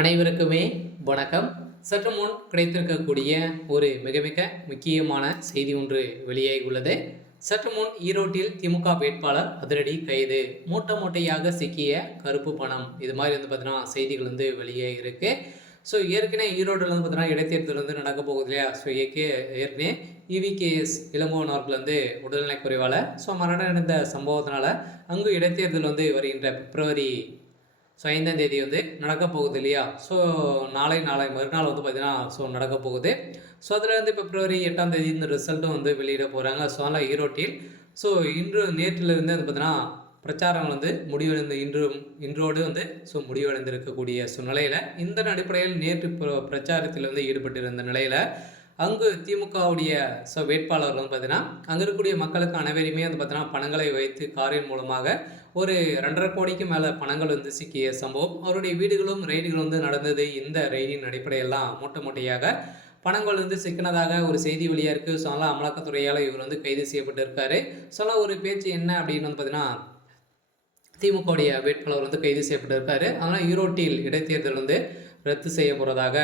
அனைவருக்குமே வணக்கம். சற்று முன் கிடைத்திருக்கக்கூடிய ஒரு மிக மிக முக்கியமான செய்தி ஒன்று வெளியாகி உள்ளது. சற்று முன் ஈரோட்டில் திமுக வேட்பாளர் அதிரடி கைது, மூட்டை மூட்டையாக சிக்கிய கருப்பு பணம், இது மாதிரி பார்த்தீங்கன்னா செய்திகள் வெளியே இருக்கு. ஸோ ஏற்கனவே ஈரோட்டில் பார்த்தீங்கன்னா இடைத்தேர்தல் நடக்க போகுது இல்லையா? ஸோ ஏற்கனவே இவிகேஎஸ் இளங்கோவன் அவர்கள் உடல்நிலை குறைவால் மரணம் அடைந்த சம்பவத்தினால அங்கு இடைத்தேர்தல் வருகின்ற பிப்ரவரி 5ஆம் தேதி நடக்க போகுது இல்லையா? ஸோ நாளை மறுநாள் பார்த்தீங்கன்னா நடக்க போகுது. ஸோ அதில் பிப்ரவரி 8ஆம் தேதி இந்த ரிசல்ட்டும் வெளியிட போகிறாங்க. ஸோ அதனால் ஈரோட்டில் நேற்றிலிருந்து பார்த்தீங்கன்னா பிரச்சாரங்கள் முடிவடைந்து இன்றோடு முடிவடைந்திருக்கக்கூடிய சூழ்நிலையில் இந்த அடிப்படையில் நேற்று பிரச்சாரத்தில் ஈடுபட்டிருந்த நிலையில் அங்கு திமுகவுடைய வேட்பாளர் பார்த்தீங்கன்னா அங்கே இருக்கக்கூடிய மக்களுக்கு அனைவருமே பார்த்தீங்கன்னா பணங்களை வைத்து காரின் மூலமாக ஒரு 2.5 கோடிக்கு மேலே பணங்கள் சிக்கிய சம்பவம். அவருடைய வீடுகளும் ரெய்டுகள் நடந்தது. இந்த ரெய்டின் அடிப்படையெல்லாம் மூட்டையாக பணங்கள் சிக்கினதாக ஒரு செய்தி வெளியாக இருக்குது. ஸோ அதனால் அமலாக்கத்துறையால் இவர் கைது செய்யப்பட்டிருக்காரு. சொல்ல ஒரு பேச்சு என்ன அப்படின்னு பார்த்தீங்கன்னா திமுகவுடைய வேட்பாளர் கைது செய்யப்பட்டிருக்காரு. அதனால் ஈரோட்டில் இடைத்தேர்தல் ரத்து செய்ய போகிறதாக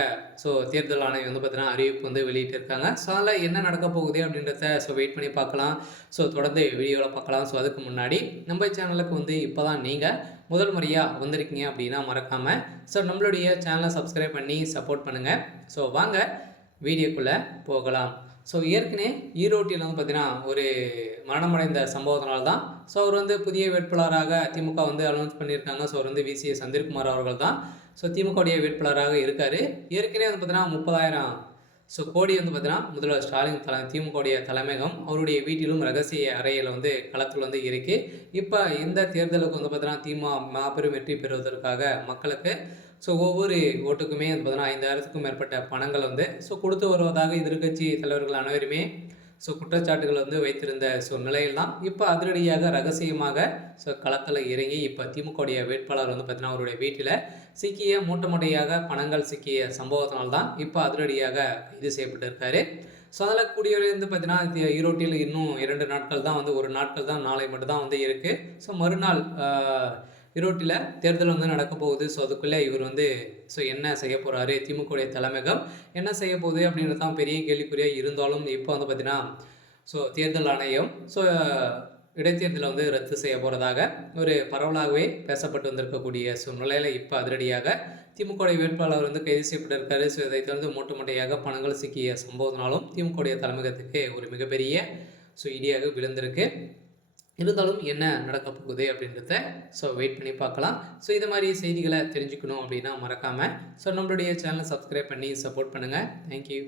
தேர்தல் ஆணையம் பார்த்தீங்கன்னா அறிவிப்பு வெளியிட்டிருக்காங்க. ஸோ அதில் என்ன நடக்க போகுது அப்படின்றத வெயிட் பண்ணி பார்க்கலாம். தொடர்ந்து வீடியோவில் பார்க்கலாம். அதுக்கு முன்னாடி நம்ம சேனலுக்கு இப்போ தான் நீங்கள் முதல் முறையாக வந்திருக்கீங்க அப்படின்னா மறக்காமல் நம்மளுடைய சேனலை சப்ஸ்கிரைப் பண்ணி சப்போர்ட் பண்ணுங்கள். வாங்க வீடியோக்குள்ளே போகலாம். ஏற்கனவே ஈரோட்டில் பார்த்தீங்கன்னா ஒரு மரணமடைந்த சம்பவத்தினால தான் அவர் புதிய வேட்பாளராக திமுக அனௌன்ஸ் பண்ணியிருக்காங்க. அவர் விசிஏ சந்திரகுமார் அவர்கள் தான் திமுகவுடைய வேட்பாளராக இருக்கார். ஏற்கனவே பார்த்தீங்கன்னா 30,000 கோடி பார்த்தீங்கன்னா முதல்வர் ஸ்டாலின் திமுகவுடைய தலைமையகம் அவருடைய வீட்டிலும் ரகசிய அறையில் களத்தில் இருக்குது. இப்போ இந்த தேர்தலுக்கு பார்த்தீங்கன்னா திமுக மாபெரும் வெற்றி பெறுவதற்காக மக்களுக்கு ஒவ்வொரு ஓட்டுக்குமே பார்த்தீங்கன்னா 5,000க்கும் மேற்பட்ட பணங்கள் கொடுத்து வருவதாக எதிர்க்கட்சி தலைவர்கள் அனைவருமே குற்றச்சாட்டுகள் வைத்திருந்த நிலையில் தான் இப்போ அதிரடியாக ரகசியமாக களத்தில் இறங்கி இப்போ திமுகவுடைய வேட்பாளர் பார்த்தீங்கன்னா அவருடைய வீட்டில் சிக்கிய மூட்டையாக பணங்கள் சிக்கிய சம்பவத்தினால்தான் தான் இப்போ அதிரடியாக கைது செய்யப்பட்டிருக்காரு. அதில் கூடியவரை பார்த்தீங்கன்னா ஈரோட்டில் இன்னும் 2 நாட்கள் தான் ஒரு நாட்கள் தான் நாளை மட்டும் தான் இருக்குது. மறுநாள் ஈரோட்டில் தேர்தல் நடக்க போகுது. அதுக்குள்ளே இவர் என்ன செய்ய போகிறாரு, திமுகவுடைய தலைமையகம் என்ன செய்ய போகுது அப்படின்றது தான் பெரிய கேள்விக்குறியாக இருந்தாலும் இப்போ பார்த்தீங்கன்னா தேர்தல் ஆணையம் இடைத்தேர்தலை ரத்து செய்ய போகிறதாக ஒரு பரவலாகவே பேசப்பட்டு வந்திருக்கக்கூடிய சூழ்நிலையில் இப்போ அதிரடியாக திமுகவுடைய வேட்பாளர் கைது செய்யப்பட்டிருக்காரு. இதை தொடர்ந்து மூட்டையாக பணங்கள் சிக்கிய சம்பவத்தினாலும் திமுகவுடைய தலைமையகத்துக்கு ஒரு மிகப்பெரிய இடியாக விழுந்திருக்கு. இருந்தாலும் என்ன நடக்க போகுது அப்படின்றத வெயிட் பண்ணி பார்க்கலாம். இது மாதிரி செய்திகளை தெரிஞ்சுக்கணும் அப்படின்னா மறக்காமல் நம்மளுடைய சேனலை சப்ஸ்கிரைப் பண்ணி சப்போர்ட் பண்ணுங்கள். தேங்க்யூ.